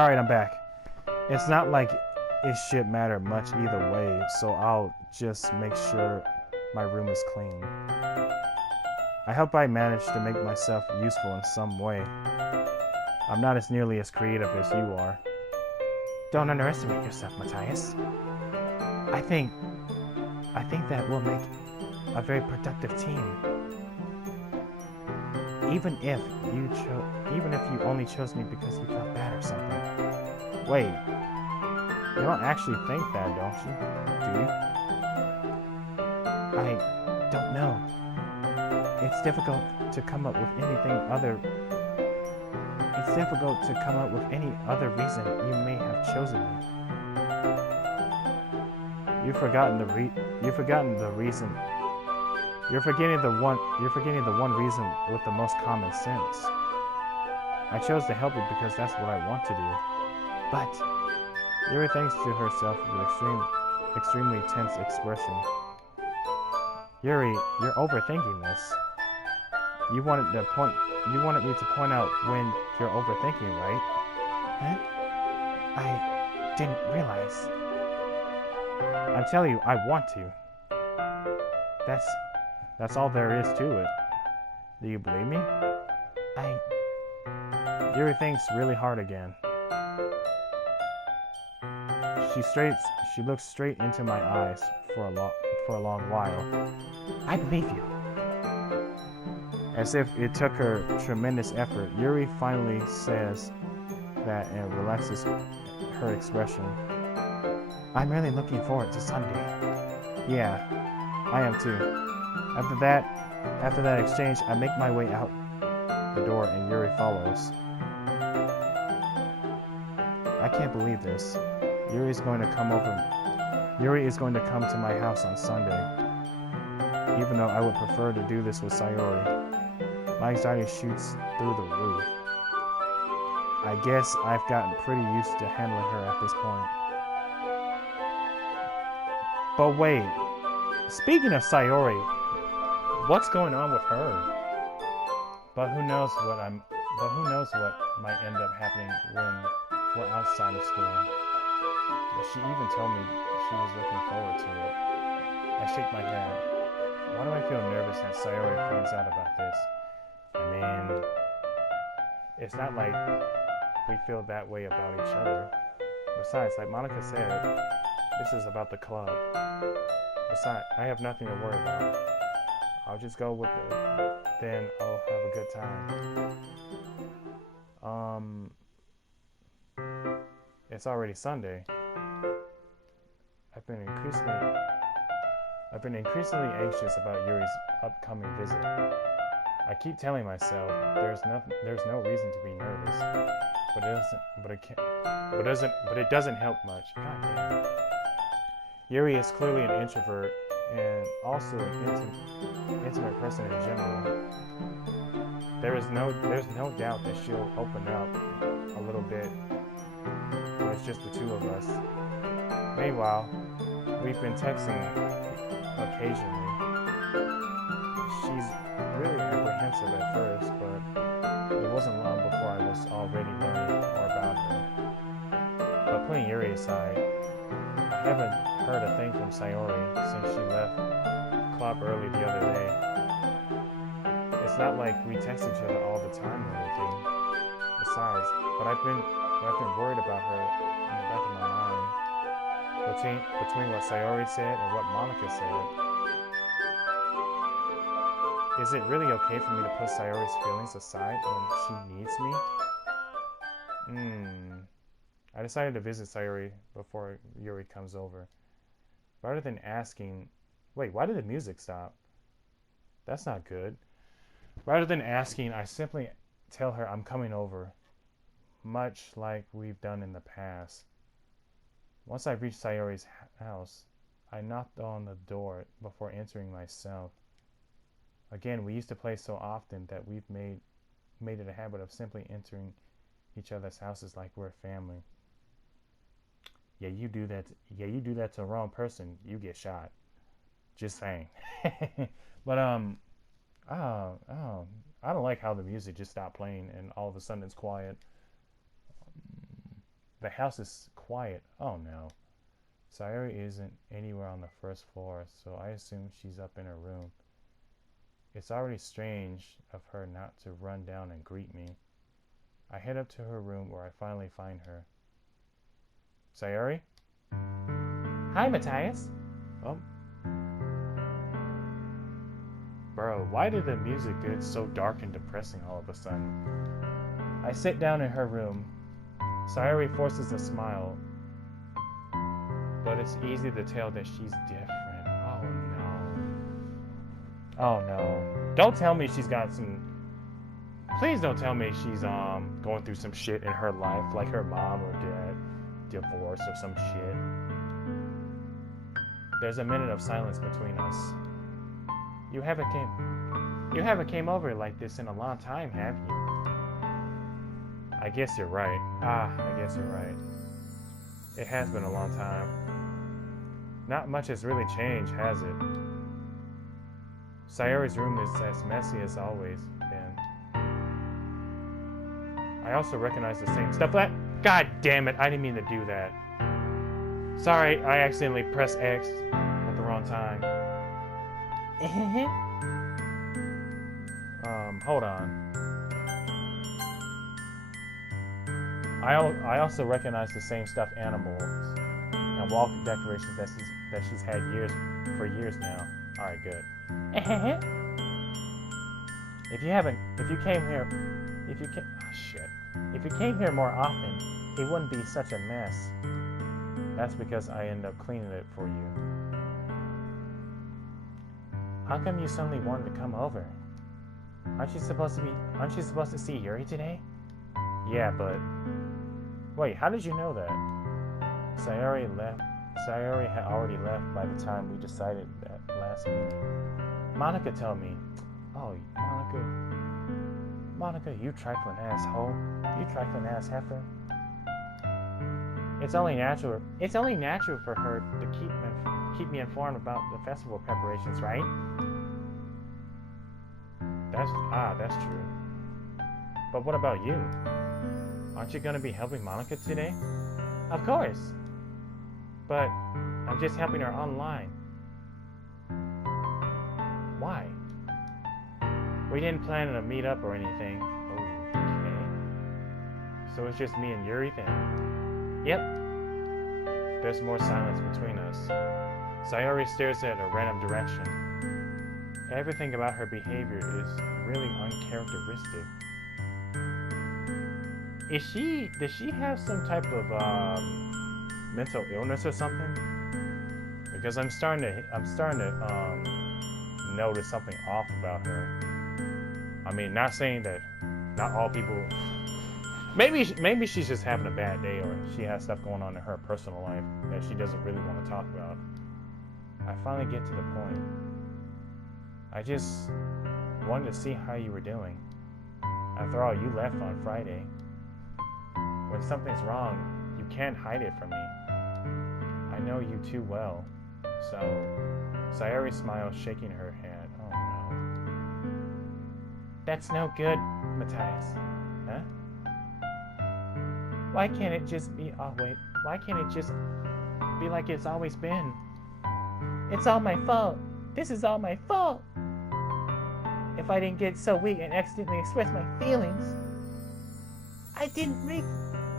Alright, I'm back. It's not like it should matter much either way, so I'll just make sure my room is clean. I hope I managed to make myself useful in some way. I'm not as nearly as creative as you are. Don't underestimate yourself, Matthias. I think that will make a very productive team. Even if you only chose me because you felt bad or something. Wait, you don't actually think that, don't you? Do you? I don't know. It's difficult to come up with any other reason you may have chosen me. You've forgotten the reason. You're forgetting the one reason with the most common sense. I chose to help you because that's what I want to do. But Yuri thinks to herself with extremely tense expression. Yuri, you're overthinking this. You wanted me to point out when you're overthinking, right? Huh? I didn't realize. I'm telling you, I want to. That's all there is to it. Do you believe me? Yuri thinks really hard again. She looks straight into my eyes for a long while. I believe you. As if it took her tremendous effort, Yuri finally says that and relaxes her expression. I'm really looking forward to Sunday. Yeah, I am too. After that exchange, I make my way out the door and Yuri follows. I can't believe this. Yuri is going to come to my house on Sunday. Even though I would prefer to do this with Sayori. My anxiety shoots through the roof. I guess I've gotten pretty used to handling her at this point. But wait, speaking of Sayori, what's going on with her? But who knows what might end up happening when we're outside of school. She even told me she was looking forward to it. I shake my head. Why do I feel nervous that Sayori finds out about this? I mean, it's not like we feel that way about each other. Besides, like Monica said, this is about the club. Besides, I have nothing to worry about. I'll just go with it. Then I'll have a good time. It's already Sunday. I've been increasingly anxious about Yuri's upcoming visit. I keep telling myself there's no reason to be nervous, but it doesn't help much. God damn. Yuri is clearly an introvert and also an intimate person in general. There's no doubt that she'll open up a little bit when it's just the two of us. Meanwhile, we've been texting occasionally. She's really apprehensive at first, but it wasn't long before I was already learning more about her. But putting Yuri aside, I haven't heard a thing from Sayori since she left club early the other day. It's not like we text each other all the time or anything. Besides, but I've been worried about her in the back of my mind. Between what Sayori said and what Monica said. Is it really okay for me to put Sayori's feelings aside when she needs me? I decided to visit Sayori before Yuri comes over. Rather than asking, wait, why did the music stop? That's not good. Rather than asking, I simply tell her I'm coming over, much like we've done in the past. Once I reached Sayori's house, I knocked on the door before entering myself. Again, we used to play so often that we've made it a habit of simply entering each other's houses like we're family. Yeah, you do that to the wrong person, you get shot. Just saying. But I don't like how the music just stopped playing and all of a sudden it's quiet. The house is quiet. Oh no. Sayori isn't anywhere on the first floor, so I assume she's up in her room. It's already strange of her not to run down and greet me. I head up to her room where I finally find her. Sayori? Hi, Matthias. Oh. Bro, why did the music get so dark and depressing all of a sudden? I sit down in her room. Sayori forces a smile, but it's easy to tell that she's different. Oh no. Oh no. Don't tell me she's got some... Please don't tell me she's going through some shit in her life, like her mom or dad, divorce or some shit. There's a minute of silence between us. You haven't came over like this in a long time, have you? I guess you're right. I guess you're right. It has been a long time. Not much has really changed, has it? Sayori's room is as messy as always been. I also recognize the same stuff that... God damn it, I didn't mean to do that. Sorry, I accidentally pressed X at the wrong time. Hold on. I also recognize the same stuffed animals and wall decorations that she's had for years now. Alright, good. If you came here more often, it wouldn't be such a mess. That's because I end up cleaning it for you. How come you suddenly wanted to come over? Aren't you supposed to see Yuri today? Yeah, but... Wait, how did you know that? Sayori had already left by the time we decided that last meeting. Monica told me. Oh, Monica, you trifling asshole. You trifling ass heifer. It's only natural for her to keep me informed about the festival preparations, right? That's true. But what about you? Aren't you going to be helping Monica today? Of course. But I'm just helping her online. Why? We didn't plan on a meet-up or anything. Okay. So it's just me and Yuri then? Yep. There's more silence between us. Sayori stares at a random direction. Everything about her behavior is really uncharacteristic. Does she have some type of mental illness or something? Because I'm starting to notice something off about her. I mean, not saying that not all people. Maybe she's just having a bad day, or she has stuff going on in her personal life that she doesn't really want to talk about. I finally get to the point. I just wanted to see how you were doing. After all, you left on Friday. When something's wrong, you can't hide it from me. I know you too well. So, Sayori smiles, shaking her head. Oh no. That's no good, Matthias. Huh? Why can't it just be why can't it just be like it's always been? It's all my fault. This is all my fault. If I didn't get so weak and accidentally express my feelings,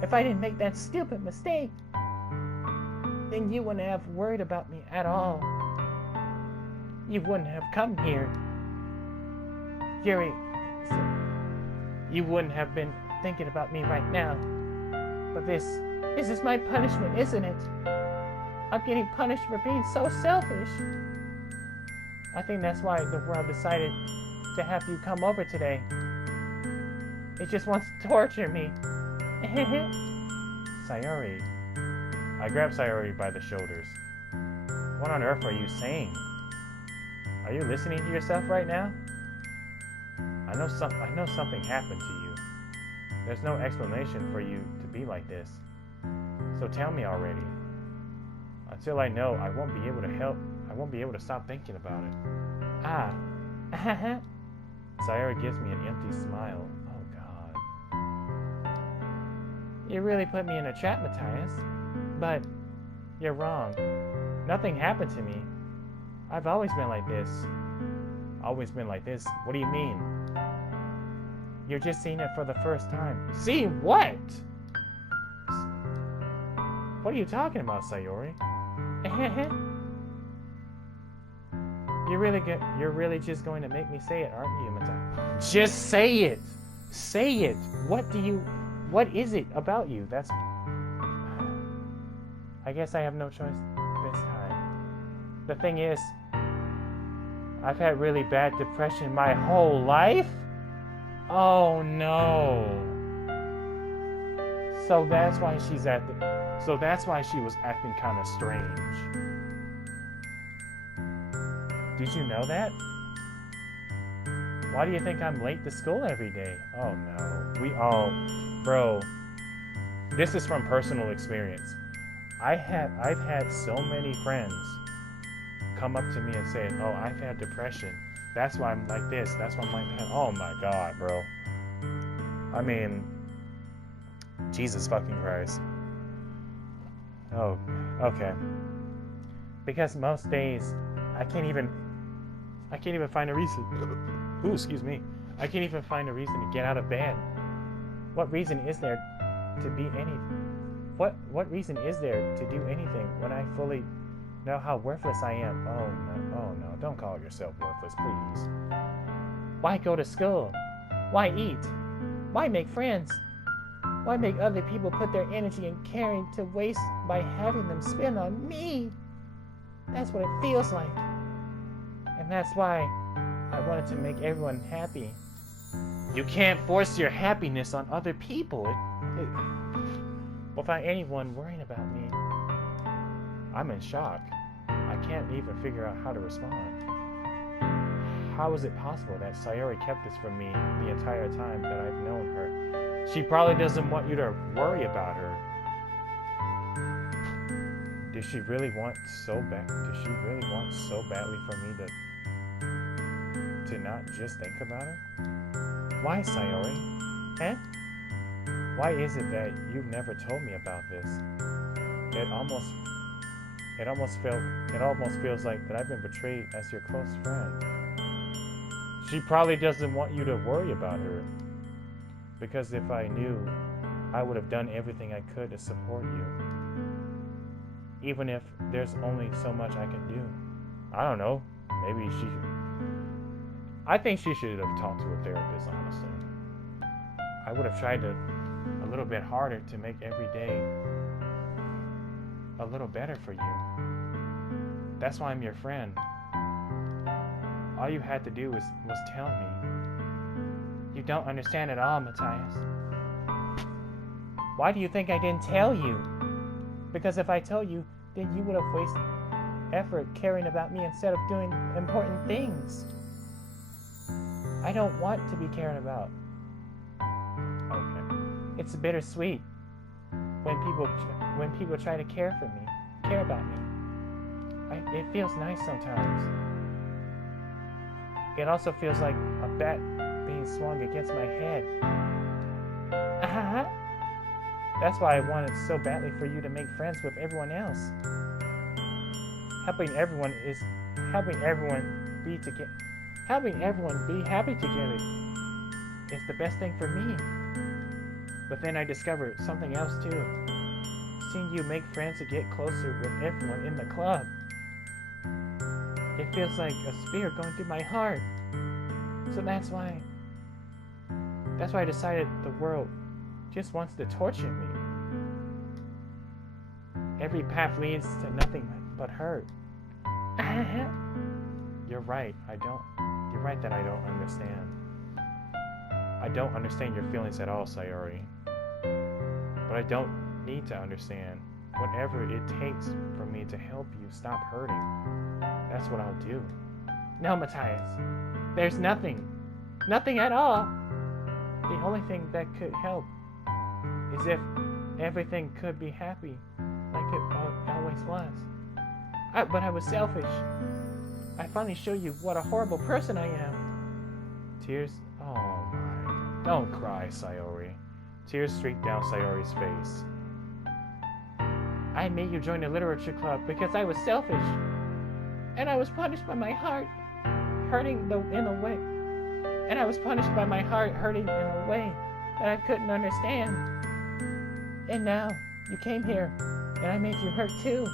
if I didn't make that stupid mistake, then you wouldn't have worried about me at all. You wouldn't have come here. Yuri, you wouldn't have been thinking about me right now. But this is my punishment, isn't it? I'm getting punished for being so selfish. I think that's why the world decided to have you come over today. It just wants to torture me. Sayori. I grab Sayori by the shoulders. What on earth are you saying? Are you listening to yourself right now? I know something happened to you. There's no explanation for you to be like this. So tell me already. Until I know, I won't be able to help. I won't be able to stop thinking about it. Sayori gives me an empty smile. Oh God. You really put me in a trap, Matthias. But you're wrong. Nothing happened to me. I've always been like this. Always been like this? What do you mean? You're just seeing it for the first time. See what? What are you talking about, Sayori? You're really just going to make me say it, aren't you, Matthias? Just say it! Say it! What is it about you? I guess I have no choice this time. The thing is, I've had really bad depression my whole life. Oh no. So that's why she was acting kind of strange. Did you know that? Why do you think I'm late to school every day? Oh no. Bro, this is from personal experience. I've had so many friends come up to me and say, "Oh, I've had depression. That's why I'm like this. That's why I'm like that." Oh my god, bro. I mean, Jesus fucking Christ. Oh, okay. Because most days I can't even find a reason. Ooh, excuse me. I can't even find a reason to get out of bed. What reason is there to be any? What reason is there to do anything when I fully know how worthless I am? Oh no, don't call yourself worthless, please. Why go to school? Why eat? Why make friends? Why make other people put their energy and caring to waste by having them spend on me? That's what it feels like. And that's why I wanted to make everyone happy. You can't force your happiness on other people. Without anyone worrying about me. I'm in shock. I can't even figure out how to respond. How is it possible that Sayori kept this from me the entire time that I've known her? She probably doesn't want you to worry about her. Does she really want so badly for me to not just think about her? Why, Sayori? Eh? Why is it that you've never told me about this? It almost feels like that I've been betrayed as your close friend. She probably doesn't want you to worry about her. Because if I knew, I would have done everything I could to support you. Even if there's only so much I can do. I don't know. Maybe I think she should have talked to a therapist, honestly. I would have tried a little bit harder to make every day a little better for you. That's why I'm your friend. All you had to do was tell me. You don't understand at all, Matthias. Why do you think I didn't tell you? Because if I told you, then you would have wasted effort caring about me instead of doing important things. I don't want to be cared about. Okay. It's bittersweet when people try to care about me. It feels nice sometimes. It also feels like a bat being swung against my head. That's why I wanted so badly for you to make friends with everyone else. Helping everyone be happy together is the best thing for me. But then I discovered something else too. Seeing you make friends to get closer with everyone in the club. It feels like a spear going through my heart. So that's why I decided the world just wants to torture me. Every path leads to nothing but hurt. You're right that I don't understand. I don't understand your feelings at all, Sayori. But I don't need to understand. Whatever it takes for me to help you stop hurting, that's what I'll do. No, Matthias. There's nothing. Nothing at all. The only thing that could help is if everything could be happy like it always was. But I was selfish. I finally showed you what a horrible person I am. Tears? Oh my God. Don't cry, Sayori. Tears streaked down Sayori's face. I made you join the literature club because I was selfish. And I was punished by my heart hurting in a way. And I was punished by my heart hurting in a way that I couldn't understand. And now you came here and I made you hurt too.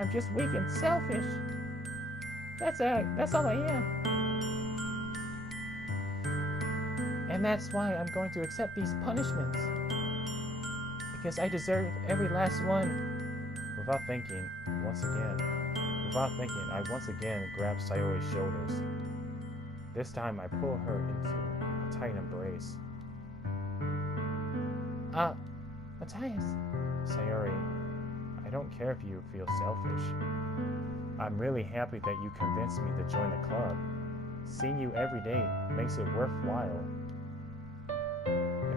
I'm just weak and selfish. That's all I am. And that's why I'm going to accept these punishments. Because I deserve every last one. Without thinking, I once again grabbed Sayori's shoulders. This time I pull her into a tight embrace. Matthias. Sayori, I don't care if you feel selfish. I'm really happy that you convinced me to join the club. Seeing you every day makes it worthwhile.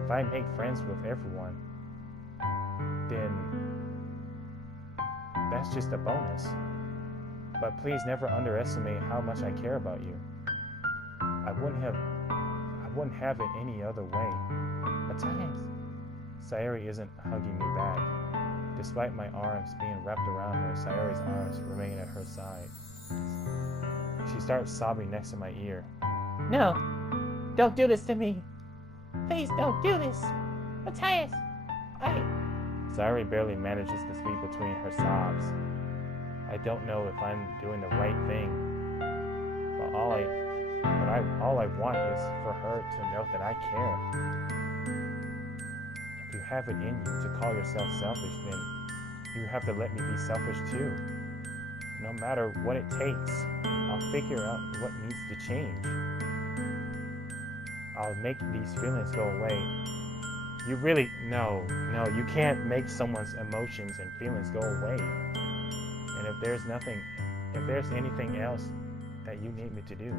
If I make friends with everyone, then that's just a bonus. But please never underestimate how much I care about you. I wouldn't have it any other way. Matthias. Sayori isn't hugging me back. Despite my arms being wrapped around her, Sayori's arms remain at her side. She starts sobbing next to my ear. No, don't do this to me. Please don't do this. Matthias, Sayori barely manages to speak between her sobs. I don't know if I'm doing the right thing, but all I want is for her to know that I care. If you have it in you to call yourself selfish, then you have to let me be selfish too. No matter what it takes, I'll figure out what needs to change. I'll make these feelings go away. You really, no, you can't make someone's emotions and feelings go away. And if there's anything else that you need me to do,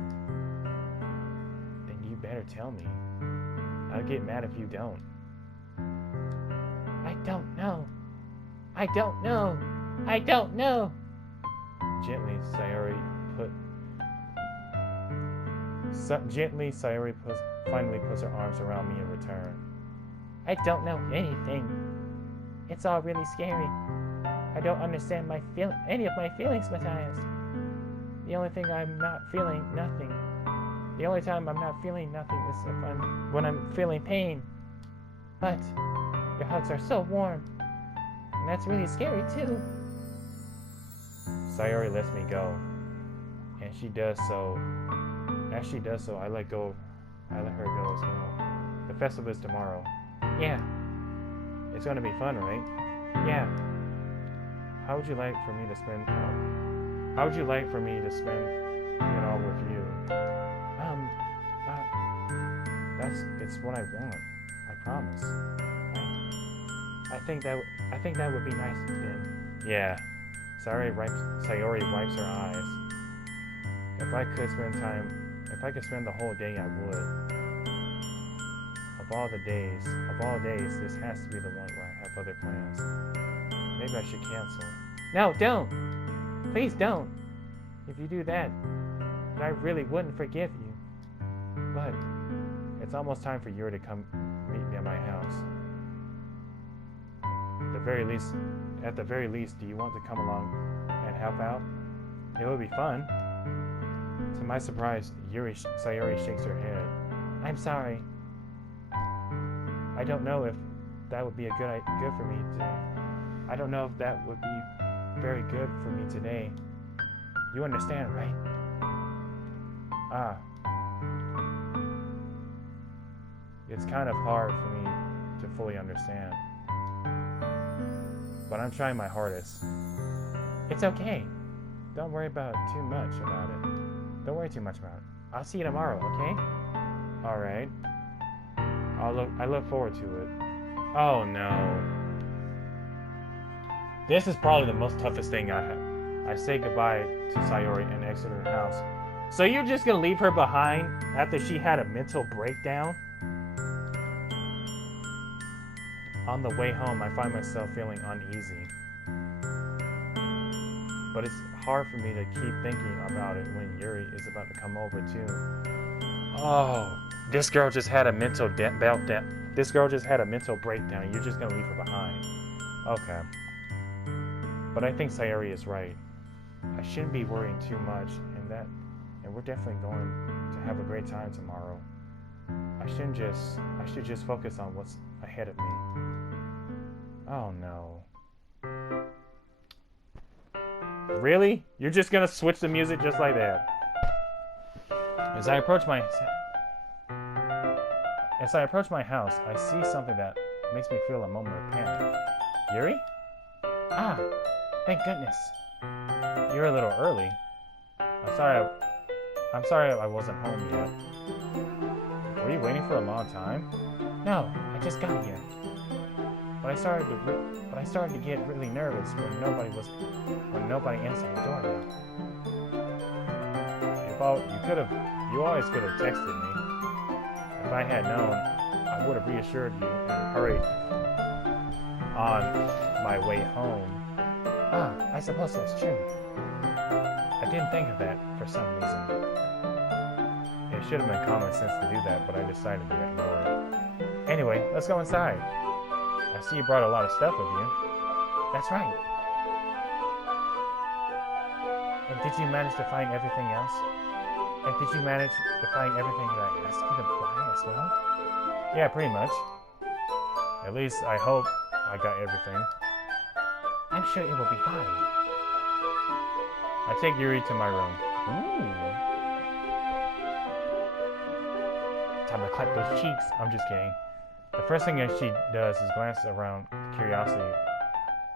then you better tell me. I'll get mad if you don't. I don't know. I don't know. I don't know. Gently, Sayori finally puts her arms around me in return. I don't know anything. It's all really scary. I don't understand any of my feelings, Matthias. The only thing I'm not feeling, nothing. The only time I'm not feeling nothing is when I'm feeling pain. But your hugs are so warm. And that's really scary too. Sayori lets me go. And she does so. As she does so, I let her go as well. The festival is tomorrow. Yeah. It's gonna be fun, right? Yeah. How would you like for me to spend it all with you? It's what I want. I promise. I think that would be nice then. Yeah. Sayori wipes her eyes. If I could spend the whole day, I would. Of all days, this has to be the one where I have other plans. Maybe I should cancel. No, don't. Please don't. If you do that, then I really wouldn't forgive you. But it's almost time for Yuri to come meet me at my house. At the very least, do you want to come along and help out? It would be fun. To my surprise, Sayori shakes her head. I'm sorry. I don't know if that would be good for me today. I don't know if that would be very good for me today. You understand, right? It's kind of hard for me to fully understand. But I'm trying my hardest. It's okay. Don't worry too much about it. Don't worry too much about it. I'll see you tomorrow, okay? Alright. I look forward to it. Oh no. This is probably the most toughest thing I have. I say goodbye to Sayori and exit her house. So you're just gonna leave her behind after she had a mental breakdown? On the way home, I find myself feeling uneasy. But it's hard for me to keep thinking about it when Yuri is about to come over too. Oh, this girl just had a mental meltdown. This girl just had a mental breakdown and you're just gonna leave her behind. Okay. But I think Sayori is right. I shouldn't be worrying too much, and we're definitely going to have a great time tomorrow. I should just focus on what's ahead of me. Oh no. Really? You're just gonna switch the music just like that? As I approach my house, I see something that makes me feel a moment of panic. Yuri? Ah, thank goodness. You're a little early. I'm sorry I wasn't home yet. Were you waiting for a long time? No, I just got here. But I started to get really nervous when nobody answered the doorbell. You always could have texted me. If I had known, I would have reassured you and hurried on my way home. Ah, I suppose that's true. I didn't think of that for some reason. It should have been common sense to do that, but I decided to ignore it. Anyway, let's go inside. I see you brought a lot of stuff with you. That's right. And did you manage to find everything else? And did you manage to find everything that I asked you to buy as well? Yeah, pretty much. At least I hope I got everything. I'm sure it will be fine. I take Yuri to my room. Ooh. Time to clap those cheeks. I'm just kidding. The first thing that she does is glance around with curiosity,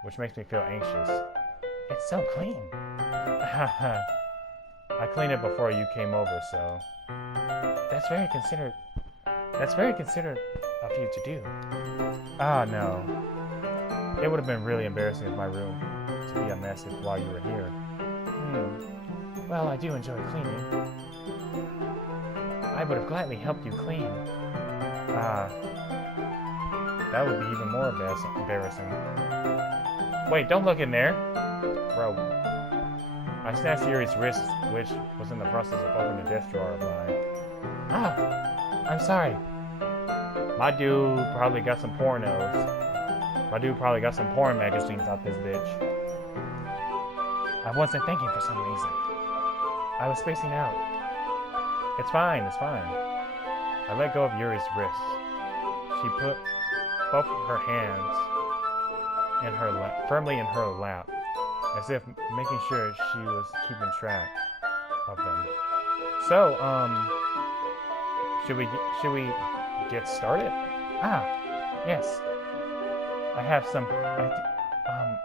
which makes me feel anxious. It's so clean. I cleaned it before you came over, so... That's very considerate of you to do. Ah, no. It would have been really embarrassing if my room to be a mess while you were here. Well, I do enjoy cleaning. I would have gladly helped you clean. Ah. That would be even more embarrassing. Wait, don't look in there. Bro. I snatched Yuri's wrist, which was in the process of opening the desk drawer of mine. Ah, I'm sorry. My dude probably got some pornos. My dude probably got some porn magazines out this bitch. I wasn't thinking for some reason. I was spacing out. It's fine, it's fine. I let go of Yuri's wrist. She put both her hands in her firmly in her lap, as if making sure she was keeping track of them. So, should we get started? Ah, yes. I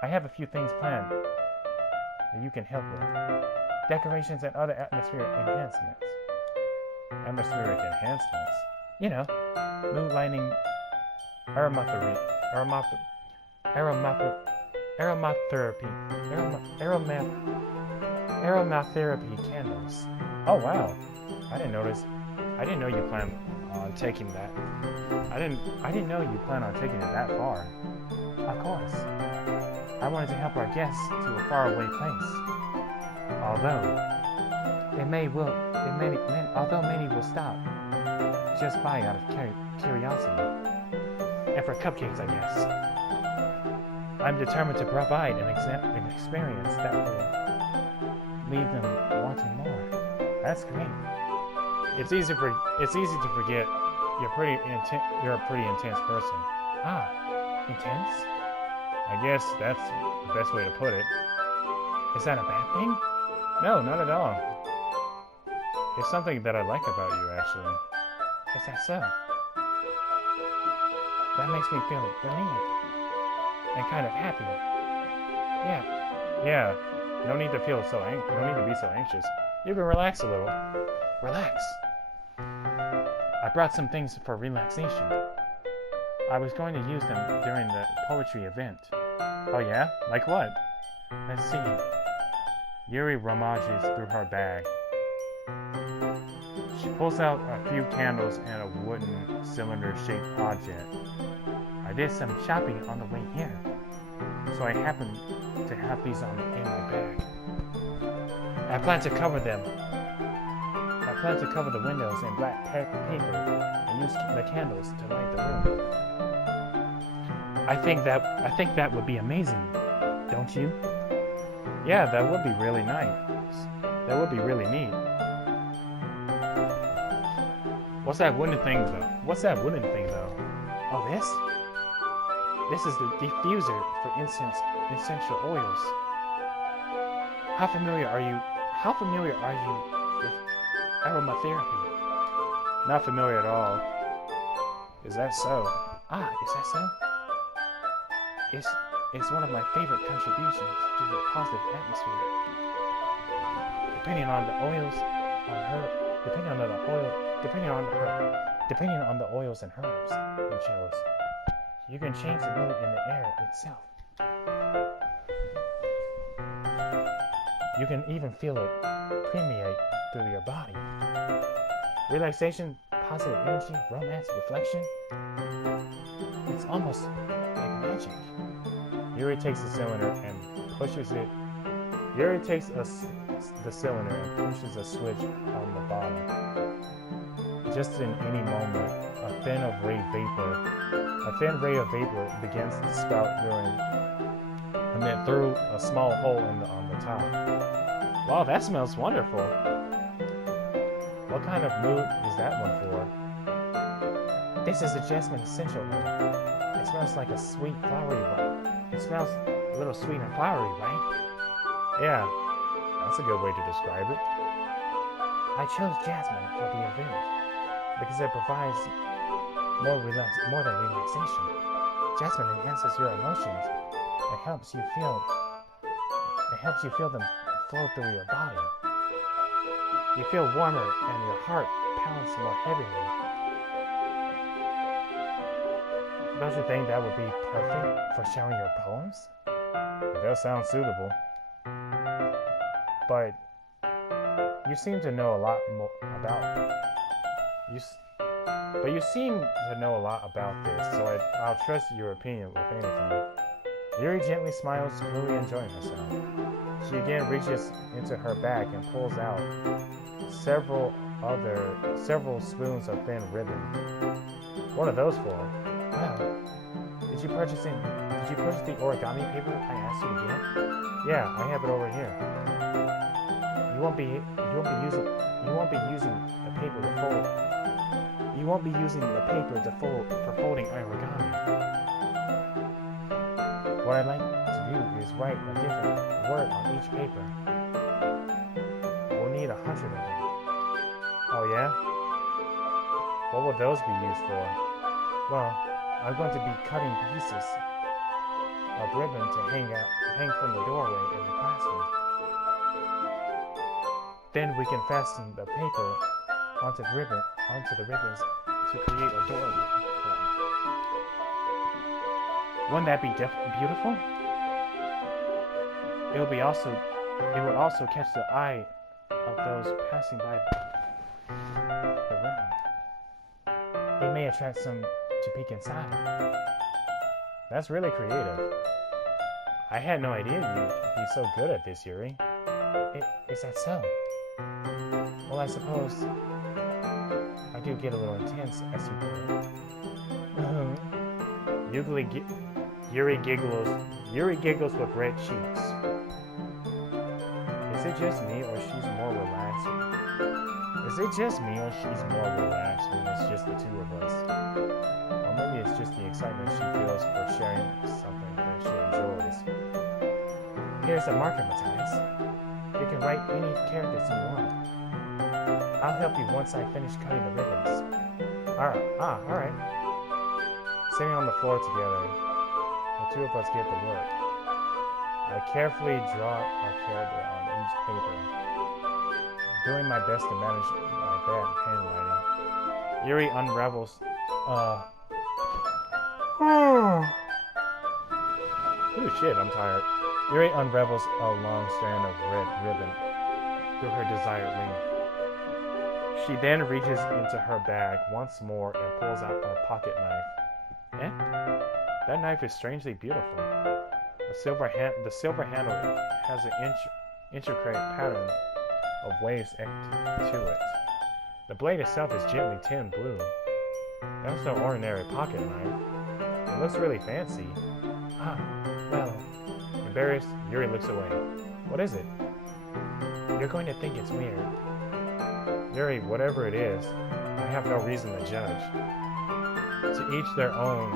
have a few things planned that you can help with. Decorations and other atmospheric enhancements. Atmospheric enhancements? You know, mood lighting, aromatherapy candles. Oh wow, I didn't know you planned on taking that. I didn't know you planned on taking it that far. Of course. I wanted to help our guests to a faraway place. Although many will stop just by out of curiosity. And for cupcakes, I guess. I'm determined to provide an experience that will leave them wanting more. That's great. It's easy to forget you're a pretty intense person. Ah, intense? I guess that's the best way to put it. Is that a bad thing? No, not at all. It's something that I like about you, actually. Is that so? That makes me feel relieved and kind of happy. Yeah. No need to be so anxious. You can relax a little. Relax. I brought some things for relaxation. I was going to use them during the poetry event. Oh yeah? Like what? Let's see. Yuri rummages through her bag. She pulls out a few candles and a wooden cylinder-shaped object. I did some shopping on the way here, so I happened to have these in my bag. I plan to cover them plan to cover the windows in black paper and use the candles to light the room. I think that would be amazing, don't you? Yeah, that would be really nice. That would be really neat. What's that wooden thing though? Oh, this? This is the diffuser for essential oils. How familiar are you with aromatherapy? Not familiar at all. Is that so? Ah, is that so? It's one of my favorite contributions to the positive atmosphere. Depending on the oils and herbs you chose, you can change the mood in the air itself. You can even feel it permeate through your body. Relaxation, positive energy, romance, reflection. It's almost like magic. Yuri takes the cylinder and pushes it. Yuri takes the cylinder and pushes a switch on the bottom. Just in any moment, a thin ray of vapor begins to spout and then through a small hole on the top. Wow, that smells wonderful. What kind of mood is that one for? This is a jasmine essential oil. It smells like a sweet, flowery one. It smells a little sweet and flowery, right? Yeah, that's a good way to describe it. I chose jasmine for the event because it provides more than relaxation. Jasmine enhances your emotions. It helps you feel them flow through your body. You feel warmer and your heart pounds more heavily. Don't you think that would be perfect for sharing your poems? It does sound suitable. But you seem to know a lot more about this, so I'll trust your opinion with anything. Yuri gently smiles, clearly enjoying herself. She again reaches into her bag and pulls out several spoons of thin ribbon. What are those for? Well, did you purchase the origami paper I asked you to get? Yeah, I have it over here. You won't be using the paper for folding origami. What I'd like to do is write a different word on each paper. We'll need 100 of them. Oh yeah? What will those be used for? Well, I'm going to be cutting pieces of ribbon to hang from the doorway in the classroom. Then we can fasten the paper onto the ribbons to create a doorway. Wouldn't that be beautiful? It would also catch the eye of those passing by the room. It may attract some to peek inside. That's really creative. I had no idea you'd be so good at this, Yuri. Is that so? Well, I suppose I do get a little intense, as you put it. Yuri giggles with red cheeks. Is it just me or she's more relaxed? When it's just the two of us? Or maybe it's just the excitement she feels for sharing something that she enjoys. Here's a marker, Matthias. You can write any characters you want. I'll help you once I finish cutting the ribbons. Alright. Sitting on the floor together, the two of us get to work. I carefully draw our character on each paper, doing my best to manage my bad handwriting. Yuri unravels, I'm tired. Yuri unravels a long strand of red ribbon through her desired length. She then reaches into her bag once more and pulls out a pocket knife. That knife is strangely beautiful. The silver handle has an intricate pattern of waves to it. The blade itself is gently tinged blue. That's no ordinary pocket knife. It looks really fancy. Ah, well, Embarrassed, Yuri looks away. What is it? you're going to think it's weird. Yuri, whatever it is, I have no reason to judge. To each their own.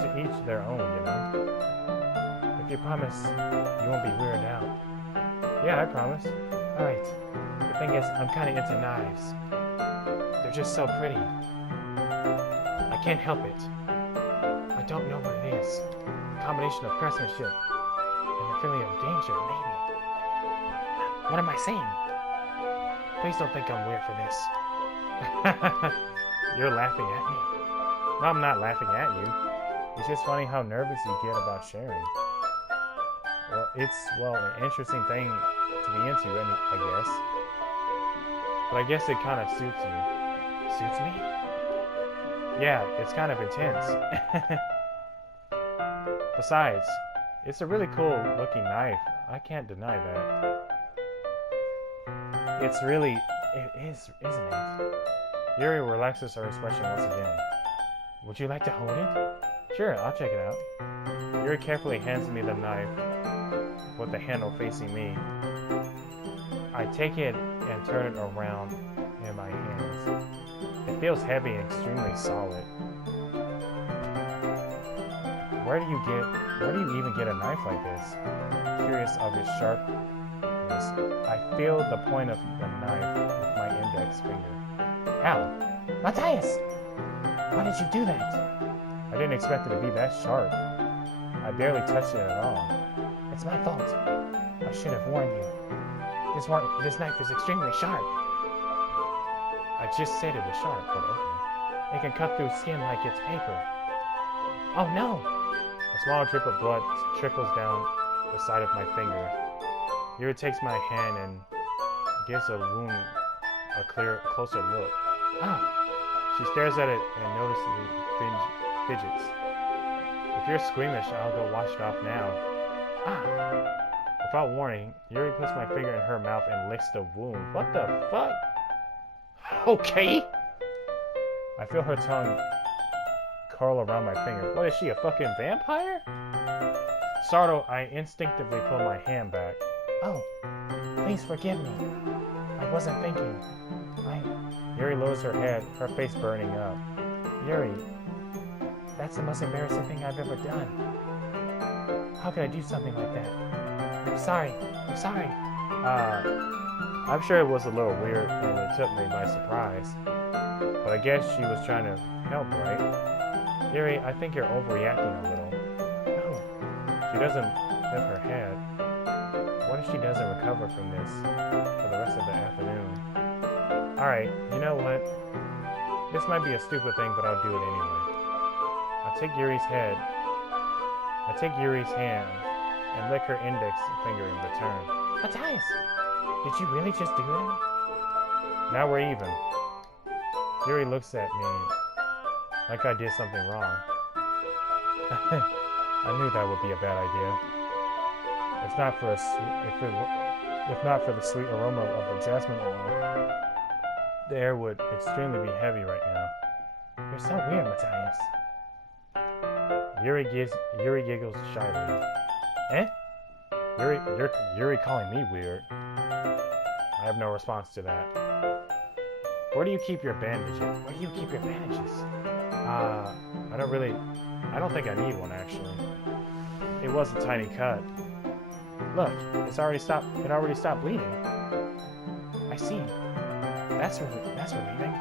To each their own, you know? If you promise, you won't be weirded out. Yeah, I promise. Alright, the thing is, I'm kind of into knives. They're just so pretty. I can't help it. I don't know what it is. A combination of craftsmanship and a feeling of danger, maybe. What am I saying? Please don't think I'm weird for this. You're laughing at me. No, I'm not laughing at you. It's just funny how nervous you get about sharing. Well, it's, an interesting thing to be into, I guess. But I guess it kind of suits you. Suits me? Yeah, it's kind of intense. Besides, it's a really cool looking knife. I can't deny that. It is, isn't it? Yuri relaxes her expression once again. Would you like to hold it? Sure, I'll check it out. Yuri carefully hands me the knife with the handle facing me. I take it and turn it around in my hands. It feels heavy and extremely solid. Where do you even get a knife like this? Curious of its sharpness, I feel the point of the knife with my index finger. Ow! Matthias! Why did you do that? I didn't expect it to be that sharp. I barely touched it at all. It's my fault. I should have warned you. This knife is extremely sharp. I just said it was sharp, but okay. It can cut through skin like it's paper. Oh no! A small drip of blood trickles down the side of my finger. Yuri takes my hand and gives the wound a closer look. Ah! She stares at it and noticeably fidgets. If you're squeamish, I'll go wash it off now. Ah! Without warning, Yuri puts my finger in her mouth and licks the wound. What the fuck? Okay! I feel her tongue curl around my finger. What is she, a fucking vampire? Startled, I instinctively pull my hand back. Oh, please forgive me. I wasn't thinking. Yuri lowers her head, her face burning up. Yuri, that's the most embarrassing thing I've ever done. How could I do something like that? I'm sorry. I'm sure it was a little weird and it took me by surprise. But I guess she was trying to help, right? Yuri, I think you're overreacting a little. No. She doesn't lift her head. What if she doesn't recover from this for the rest of the afternoon? Alright, you know what? This might be a stupid thing, but I'll do it anyway. I take Yuri's hand and lick her index finger in return. Matthias! Did you really just do that? Now we're even. Yuri looks at me like I did something wrong. I knew that would be a bad idea. If not for the sweet aroma of the jasmine oil, the air would extremely be heavy right now. You're so weird, Matthias. Yuri giggles shyly. Eh? Yuri calling me weird. I have no response to that. Where do you keep your bandages? I don't think I need one actually. It was a tiny cut. Look, it already stopped bleeding. I see. That's relieving.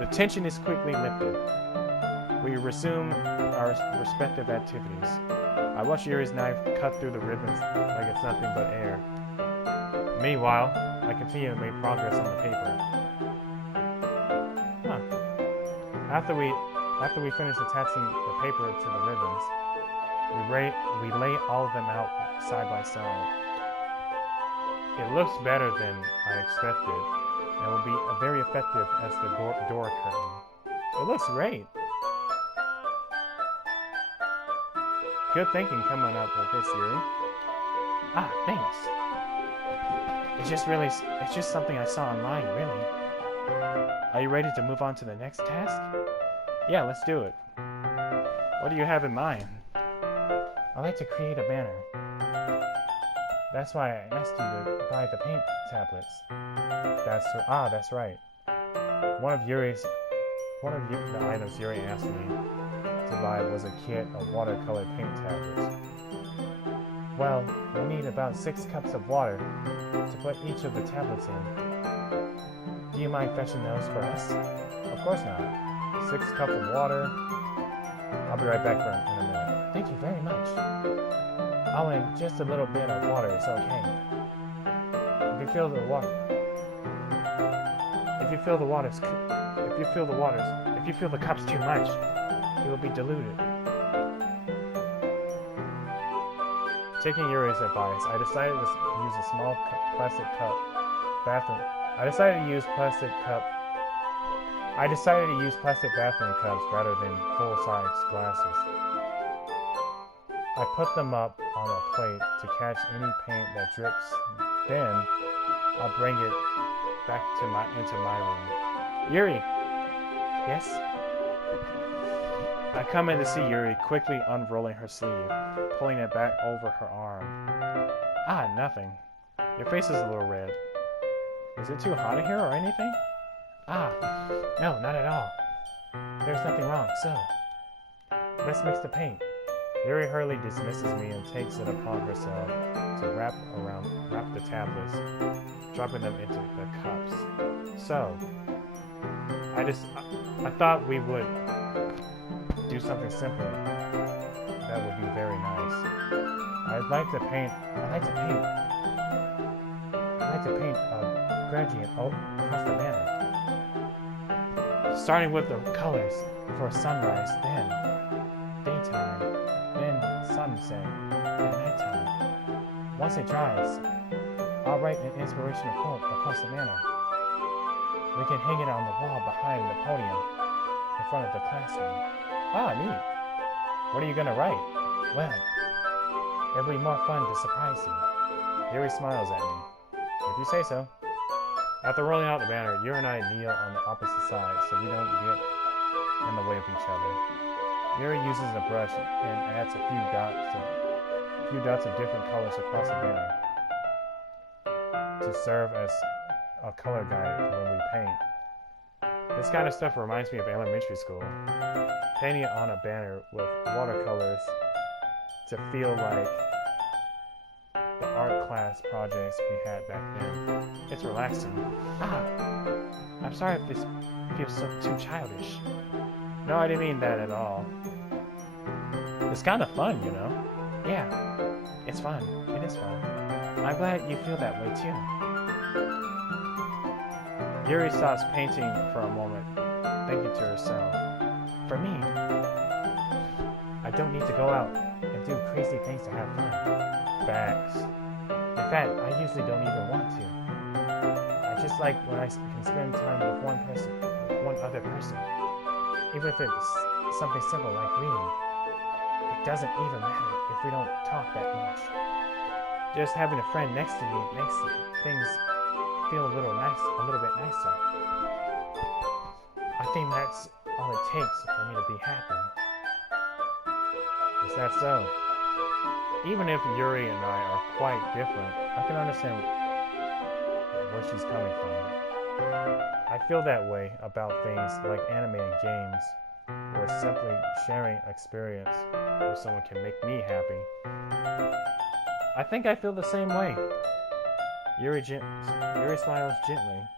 The tension is quickly lifted. We resume our respective activities. I watch Yuri's knife cut through the ribbons like it's nothing but air. Meanwhile, I continue to make progress on the paper. After we finish attaching the paper to the ribbons, we lay all of them out side by side. It looks better than I expected, and will be very effective as the door curtain. It looks great. Good thinking coming up with this, Yuri. Ah, thanks. It's just something I saw online, really. Are you ready to move on to the next task? Yeah, let's do it. What do you have in mind? I'd like to create a banner. That's why I asked you to buy the paint tablets. That's right. One of the items Yuri asked me to buy was a kit of watercolor paint tablets. Well, we'll need about 6 cups of water to put each of the tablets in. Do you mind fetching those for us? Of course not. 6 cups of water. I'll be right back in a minute. Thank you very much. I'll in just a little bit of water, it's okay. If you feel the cups too much, it will be diluted. Taking Yuri's advice, I decided to use a small plastic cup bathroom. I decided to use plastic bathroom cups rather than full-size glasses. I put them up on a plate to catch any paint that drips. Then I'll bring it back into my room. Yuri! Yes? I come in to see Yuri quickly unrolling her sleeve, pulling it back over her arm. Ah, nothing. Your face is a little red. Is it too hot in here or anything? No, not at all. There's nothing wrong, so let's mix the paint. Yuri hurriedly dismisses me and takes it upon herself to wrap the tablets, dropping them into the cups. So, I thought we would do something simple. That would be very nice. I'd like to paint a gradient across the banner. starting with the Colors for sunrise, then daytime, then sunset, and nighttime. Once it dries, I'll write an inspirational quote across the banner. We can hang it on the wall behind the podium in front of the classroom. neat. What are you gonna write? Well, it'll be more fun to surprise you. Yuri smiles at me. If you say so. After rolling out the banner, Yuri and I kneel on the opposite side so we don't get in the way of each other. Yuri uses a brush and adds a few dots of different colors across the banner to serve as a color guide when we paint. This kind of stuff reminds me of elementary school. Painting on a banner with watercolors to feel like the art class projects we had back then. It's relaxing. I'm sorry if this feels too childish. No, I didn't mean that at all. It's kind of fun, you know? Yeah, it's fun. It is fun. I'm glad you feel that way too. Yuri stops painting for a moment, thinking to herself. For me, I don't need to go out and do crazy things to have fun. Facts. In fact, I usually don't even want to. I just like when I can spend time with one other person. Even if it's something simple like reading. It doesn't even matter if we don't talk that much. Just having a friend next to me makes things feel a little bit nicer. I think that's all it takes for me to be happy. Is that so? Even if Yuri and I are quite different, I can understand where she's coming from. I feel that way about things like anime and games, or simply sharing experience where someone can make me happy. I think I feel the same way. Yuri smiles gently.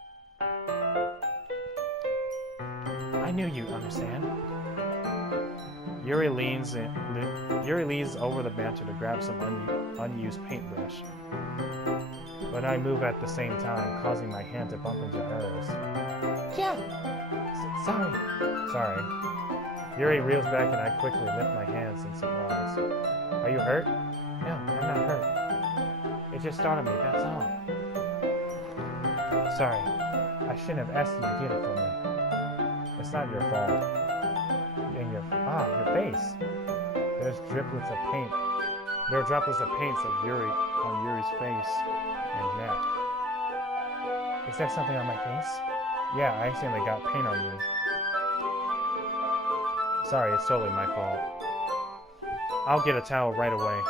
I knew you'd understand. Yuri leans over the banter to grab some unused paintbrush. But I move at the same time, causing my hand to bump into hers. Yeah. Sorry. Yuri reels back and I quickly lift my hands in surprise. Are you hurt? No, I'm not hurt. It just startled me, that's all. Sorry. I shouldn't have asked you to get it for me. It's not your fault. And your face. There's driplets of paint. There are droplets of paints of Yuri on Yuri's face and neck. Is there something on my face? Yeah, I accidentally got paint on you. Sorry, it's totally my fault. I'll get a towel right away.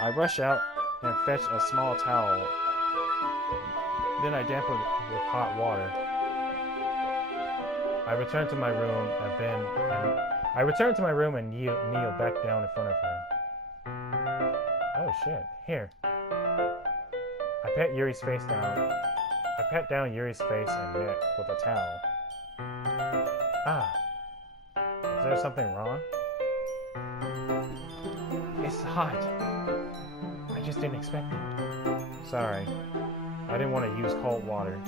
I rush out and fetch a small towel. Then I dampen it with hot water. I return to my room and kneel back down in front of her. Oh shit! Here. I pat down Yuri's face and neck with a towel. Ah, is there something wrong? It's hot. I just didn't expect it. Sorry. I didn't want to use cold water.